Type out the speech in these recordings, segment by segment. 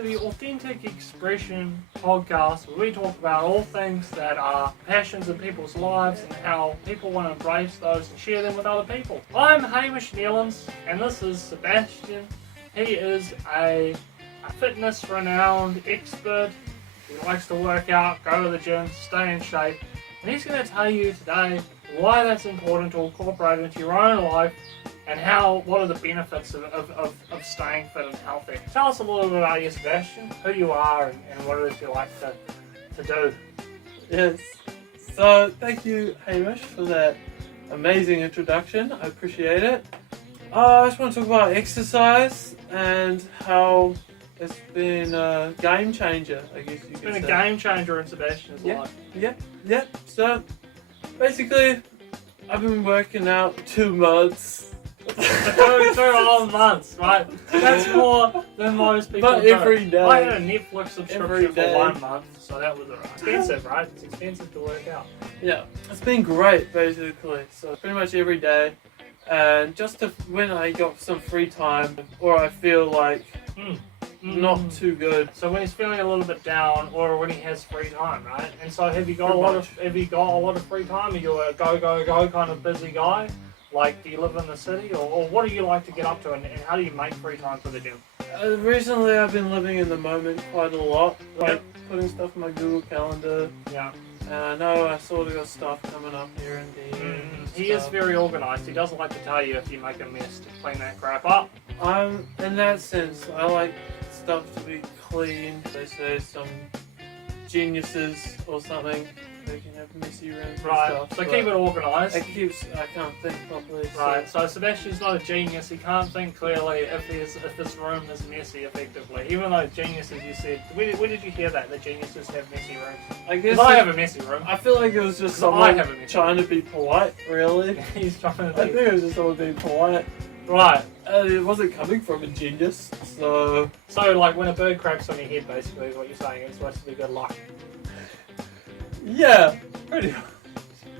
to the Authentic Expression podcast, where we talk about all things that are passions in people's lives and how people want to embrace those and share them with other people. I'm Hamish Neilands, and this is Sebastian. He is a fitness renowned expert. He likes to work out, go to the gym, stay in shape, and he's going to tell you today why that's important to incorporate into your own life and what are the benefits of staying fit and healthy. Tell us a little bit about you, Sebastian, who you are and what it is you like to do. Yes, so thank you, Hamish, for that amazing introduction. I appreciate it. I just want to talk about exercise and how it's been a game changer, I guess you could say. It's been a game changer in Sebastian's life. Yep. So, basically, I've been working out 2 months. 2 whole months, right? That's more than most people But do. every day. I had a Netflix subscription Every for day. 1 month, so that was alright. Expensive, right? It's expensive to work out. Yeah, it's been great, basically. So, pretty much every day. And when I got some free time, or I feel like not too good. So when he's feeling a little bit down, or when he has free time, right? And so have you got a lot of free time? Are you a go kind of busy guy? Like, do you live in the city, or what do you like to get up to, and how do you make free time for the gym? Recently, I've been living in the moment quite a lot, like putting stuff in my Google Calendar. Yeah. And I know I sort of got stuff coming up here and there. He is very organised. He doesn't like to tell you if you make a mess to clean that crap up. In that sense, I like stuff to be clean. They say some geniuses or something, they can have messy rooms Right, and stuff. so keep it organised. I can't think properly. Right, so Sebastian's not a genius. He can't think clearly if this room is messy effectively. Even though geniuses, you said, where did you hear that geniuses have messy rooms? I guess I have a messy room. I feel like it was just I someone have a messy trying to be polite, really. He's trying to I think it was just someone being polite. Right. It wasn't coming from a genius, so... So, like, when a bird craps on your head, basically, is what you're saying. It's supposed to be good luck. Yeah, pretty much.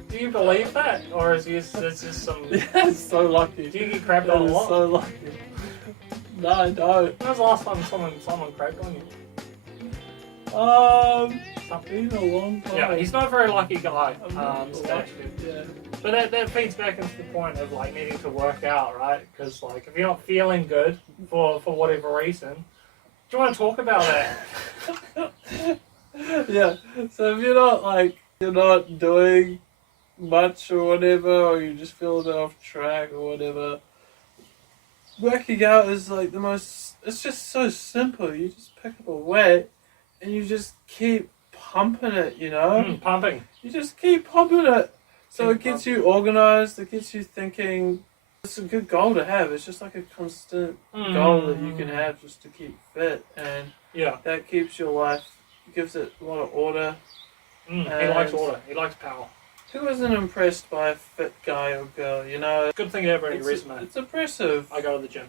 Do you believe that? Or is it's just some... Yeah, it's so lucky. Do you get crapped on a That is lot? so lucky. No, I don't. When was the last time someone crapped on you? It's been a long time. Yeah, he's not a very lucky guy, I'm not Sebastian. Yeah. But that feeds back into the point of, like, needing to work out, right? Because, like, if you're not feeling good for whatever reason, do you want to talk about that? Yeah. So if you're not doing much or whatever, or you just feel a bit off track or whatever, working out is like it's just so simple. You just pick up a weight and you just keep pumping it, you know? Pumping. You just keep pumping it. So it gets you organised, it gets you thinking. It's a good goal to have. It's just like a constant goal that you can have just to keep fit. And that keeps your life, gives it a lot of order. He likes order. He likes power. Who isn't impressed by a fit guy or girl, you know? Good thing to have on your resume. It's impressive. I go to the gym.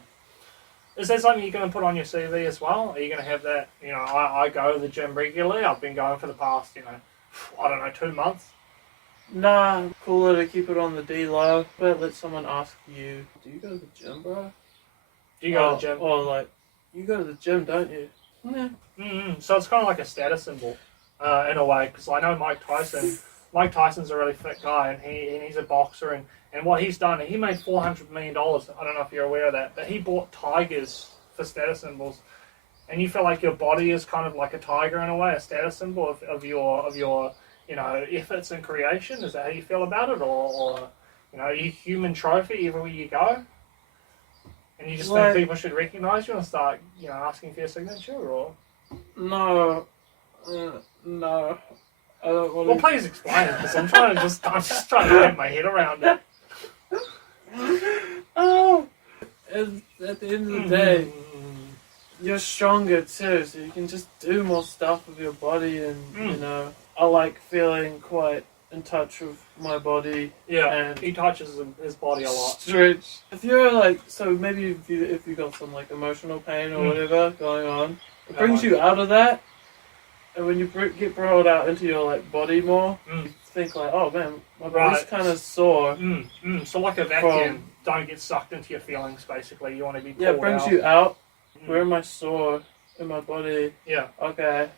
Is that something you're going to put on your CV as well? Are you going to have that, you know, I go to the gym regularly. I've been going for the past, 2 months. Nah, cooler to keep it on the D-low. But let someone ask you, do you go to the gym, bro? Do you go to the gym? Or like, you go to the gym, don't you? Yeah. So it's kind of like a status symbol, in a way, because I know Mike Tyson. Mike Tyson's a really fit guy, and he's a boxer, and what he's done, he made $400 million. I don't know if you're aware of that, but he bought tigers for status symbols, and you feel like your body is kind of like a tiger in a way, a status symbol of your efforts and creation. Is that how you feel about it, or a human trophy everywhere you go? And you just think people should recognise you and start, asking for your signature, or? No. No. I don't want Well, please explain it, because I'm just trying to wrap my head around it. And at the end of the day, you're stronger too, so you can just do more stuff with your body, and I like feeling quite in touch with my body. Yeah, and he touches his body a lot. Stretch. If you're so maybe if you got some emotional pain or whatever going on, it brings you out of that. And when you get brought out into your body more, you think oh man, my body's kind of sore. So like a vacuum, don't get sucked into your feelings. Basically, you want to be pulled it brings out. you out. Where am I sore? in my body. Yeah. Okay,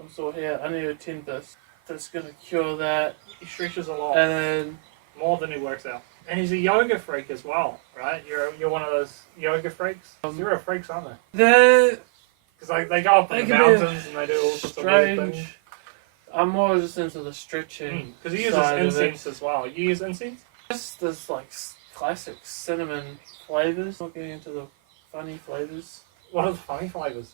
I'm sore here. I need to attend this. That's gonna cure that. He stretches a lot. And then More than he works out. And he's a yoga freak as well, right? You're one of those yoga freaks? Zero freaks, aren't they? they're Because they go up in the mountains and they do all sorts of weird things. strange. I'm more just into the stretching. Because he uses side of it. incense as well. You use incense? Just this like classic cinnamon flavors. Not getting into the funny flavors. What are the funny flavours?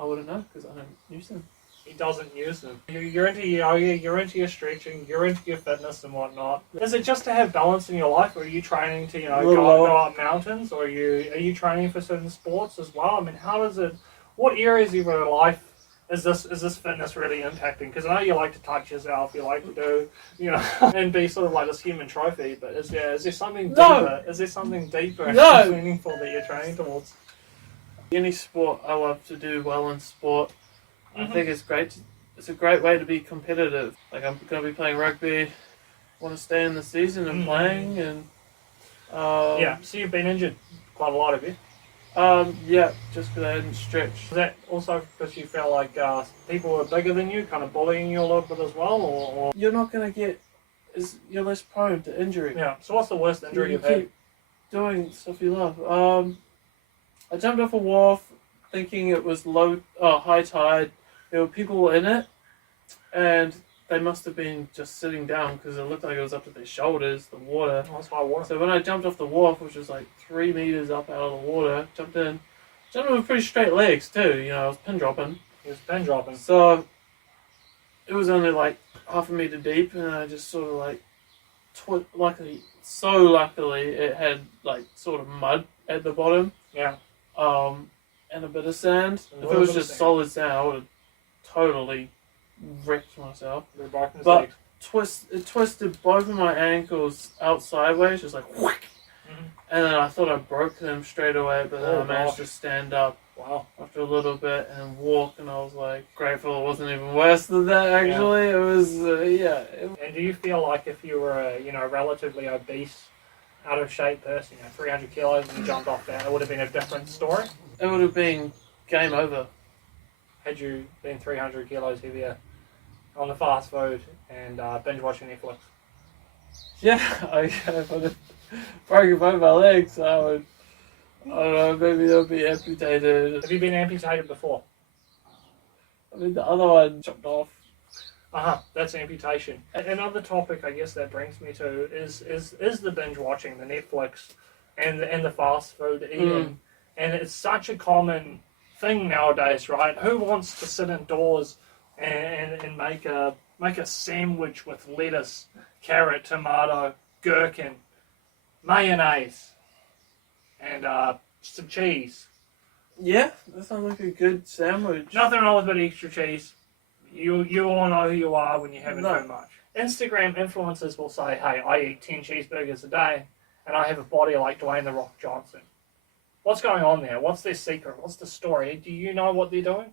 I wouldn't know because I don't use them. He doesn't use them. You're into yoga, you're into your stretching, you're into your fitness and whatnot. Is it just to have balance in your life, or are you training to, go up mountains, or are you training for certain sports as well? I mean, what areas of your life is this fitness really impacting? Because I know you like to touch yourself, you like to do, and be sort of like this human trophy, but is there something deeper? Is there something deeper and meaningful that you're training towards? Any sport, I love to do well in sport. I think it's great. It's a great way to be competitive. Like I'm going to be playing rugby. Want to stay in the season and playing and. So you've been injured quite a lot, have you? Yeah, just because I didn't stretch. Is that also because you felt like people were bigger than you, kind of bullying you a little bit as well, or? You're not going to get. You're less prone to injury. Yeah. So what's the worst injury you've had? Doing stuff you love. I jumped off a wharf, thinking it was high tide. There were people in it, and they must have been just sitting down because it looked like it was up to their shoulders, the water. Oh, that's high water. So when I jumped off the wharf, which was like 3 meters up out of the water, jumped in with pretty straight legs too. I was pin dropping. He was pin dropping. So it was only like half a meter deep, and I just sort of like, luckily it had like sort of mud at the bottom. Yeah. And a bit of sand. If it was just solid sand, I would have totally wrecked myself. But it twisted both of my ankles out sideways, just like whack. And then I thought I broke them straight away, but then I managed to stand up after a little bit and walk, and I was like grateful it wasn't even worse than that actually. It was, And do you feel like if you were a relatively obese, out of shape person, 300 kilos, and you jumped off that, it would have been a different story? It would have been game over. Had you been 300 kilos heavier on the fast food and binge watching Netflix? Yeah, if I had broken both my legs, I don't know, maybe they'll be amputated. Have you been amputated before? I mean, the other one chopped off. That's amputation. Another topic I guess that brings me to is the binge watching, the Netflix, and the fast food eating. And it's such a common thing nowadays, right? Who wants to sit indoors and make a sandwich with lettuce, carrot, tomato, gherkin, mayonnaise, and some cheese? Yeah, that sounds like a good sandwich. Nothing wrong with a bit of extra cheese. You all know who you are when you're having too much. Instagram influencers will say, hey, I eat 10 cheeseburgers a day and I have a body like Dwayne The Rock Johnson. What's going on there? What's their secret? What's the story? Do you know what they're doing?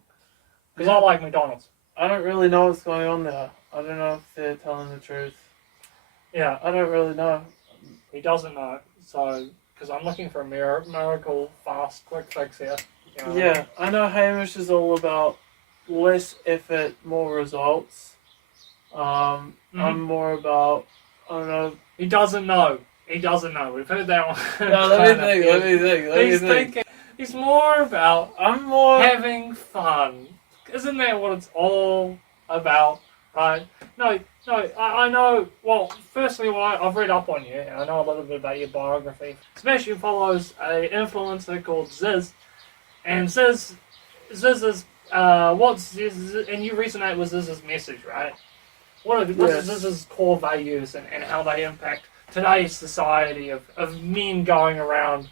Because I like McDonald's. I don't really know what's going on there. I don't know if they're telling the truth. Yeah. I don't really know. He doesn't know. So, because I'm looking for a miracle, fast, quick fix here. Yeah, I know Hamish is all about less effort, more results. I'm more about, I don't know. He doesn't know. We've heard that one. No, let me think. He's more about I'm more having fun. Isn't that what it's all about? Right? No, I know. Well, firstly, I've read up on you, and I know a little bit about your biography. Sebastian follows an influencer called Ziz, and Ziz is what's Ziz, and you resonate with Ziz's message, right? What are Ziz's core values and how they impact today's society of men going around,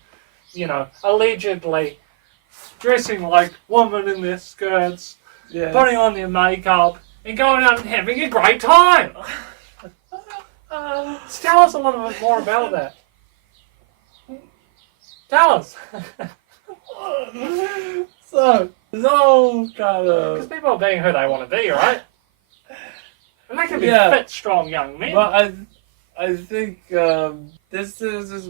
allegedly dressing like women in their skirts, putting on their makeup, and going out and having a great time. Tell us a little bit more about that. Tell us. So, there's all kind of... Because people are being who they want to be, right? And they can be fit, strong young men. But I think there's this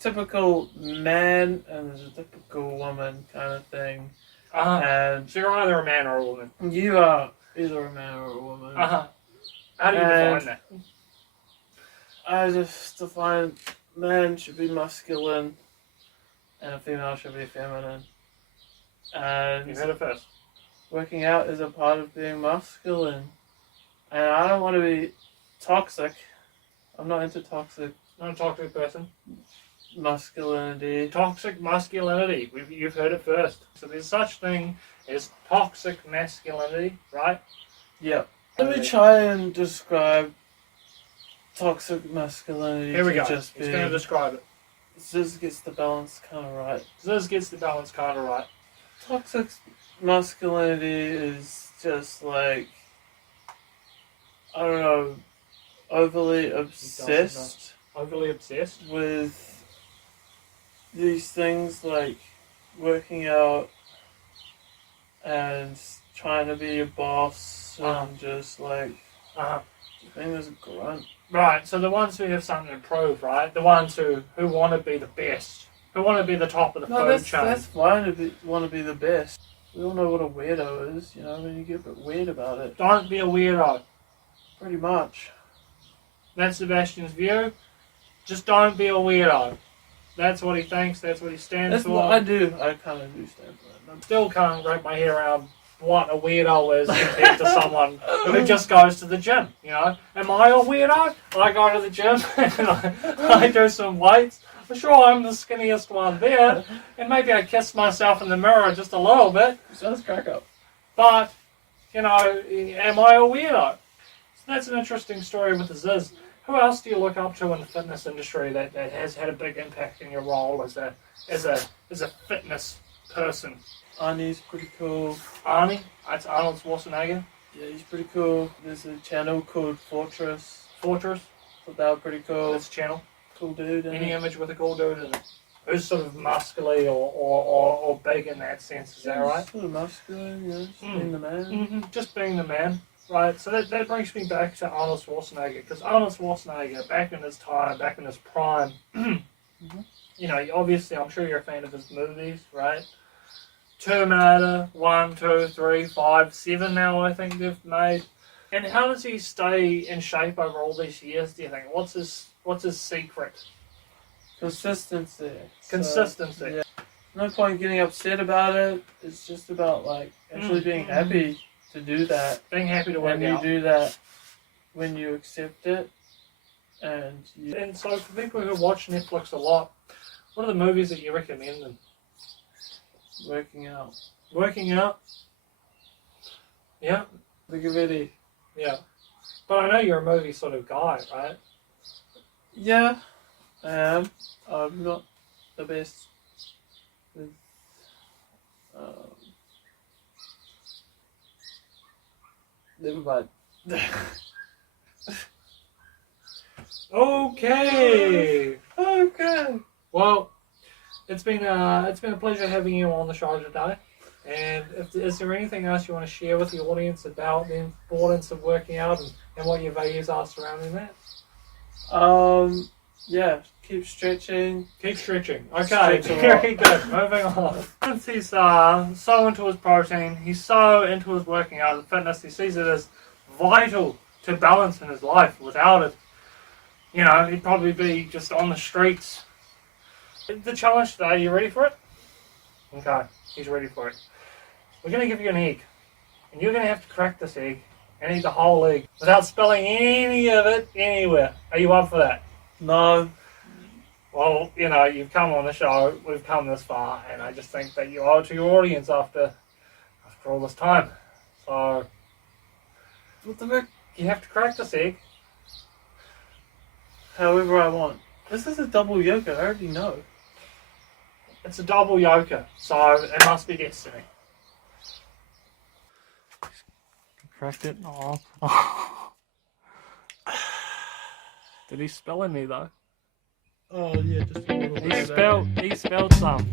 typical man and there's a typical woman kind of thing. And so you're either a man or a woman. you are either a man or a woman. How do you define that? I just define man should be masculine and a female should be feminine. And You heard it first. working out is a part of being masculine. And I don't want to be toxic. I'm not into toxic Not a toxic person. masculinity. Toxic masculinity. You've heard it first. So there's such thing as toxic masculinity, right? Yeah. Let me try and describe toxic masculinity. Here we go. Just He's going to describe it. This gets the balance kind of right. This gets the balance kind of right. Toxic masculinity is just like, I don't know, overly obsessed. Overly obsessed? With these things like working out and trying to be a boss and just like being as a grunt. Right, so the ones who have something to prove, right? The ones who want to be the best, who want to be the top of the food chain. That's fine to want to be the best. We all know what a weirdo is, you know, when you get a bit weird about it. Don't be a weirdo. Pretty much. That's Sebastian's view. Just don't be a weirdo. That's what he thinks, that's what he stands for. What I do. I kind of do stand for that. Still can't wrap my head around what a weirdo is compared to someone who just goes to the gym, you know? Am I a weirdo? I go to the gym and I do some weights. For sure, I'm the skinniest one there, and maybe I kiss myself in the mirror just a little bit. Sounds crack up. But, you know, am I a weirdo? So that's an interesting story with the Ziz. Who else do you look up to in the fitness industry that has had a big impact in your role as a fitness person? Arnie's pretty cool. Arnie? That's Arnold Schwarzenegger. Yeah, he's pretty cool. There's a channel called Fortress. Fortress? Thought that was pretty cool. That's a channel. Cool dude. Any image with a cool dude in it? Who's sort of muscly or big in that sense, is that right? Sort of muscular, you know, just being the man. Mm-hmm. Just being the man. Right, so that brings me back to Arnold Schwarzenegger, because Arnold Schwarzenegger, back in his time, back in his prime, you know, obviously I'm sure you're a fan of his movies, right? Terminator, 1, 2, 3, 5, 7 now I think they've made. And how does he stay in shape over all these years, do you think? What's his secret? Consistency. Consistency. So, yeah. No point getting upset about it. It's just about like actually being happy to do that. Being happy to work and out. you do that when you accept it. And so for people who watch Netflix a lot, what are the movies that you recommend them? Working out. Working out? Yeah. Look at Eddie. Yeah. But I know you're a movie sort of guy, right? Yeah, I am. I'm not the best with never mind. Okay. Okay. Well, it's been a pleasure having you on the show today. And is there anything else you want to share with the audience about the importance of working out and what your values are surrounding that? Yeah, keep stretching. Keep stretching. Okay, very good. Moving on. Since he's so into his protein, he's so into his working out and fitness, he sees it as vital to balance in his life. Without it, you know, he'd probably be just on the streets. The challenge today, are you ready for it? Okay, he's ready for it. We're going to give you an egg, and you're going to have to crack this egg and eat the whole egg without spilling any of it anywhere. Are you up for that? No. Well, you know, you've come on the show, we've come this far, and I just think that you owe it to your audience after all this time. So, What the heck? you have to crack this egg. However I want. This is a double yolk, I already know. It's a double yoker, so it must be destiny. Cracked it. Oh. Did he spell any though? Oh yeah, just a little bit. He spelled some.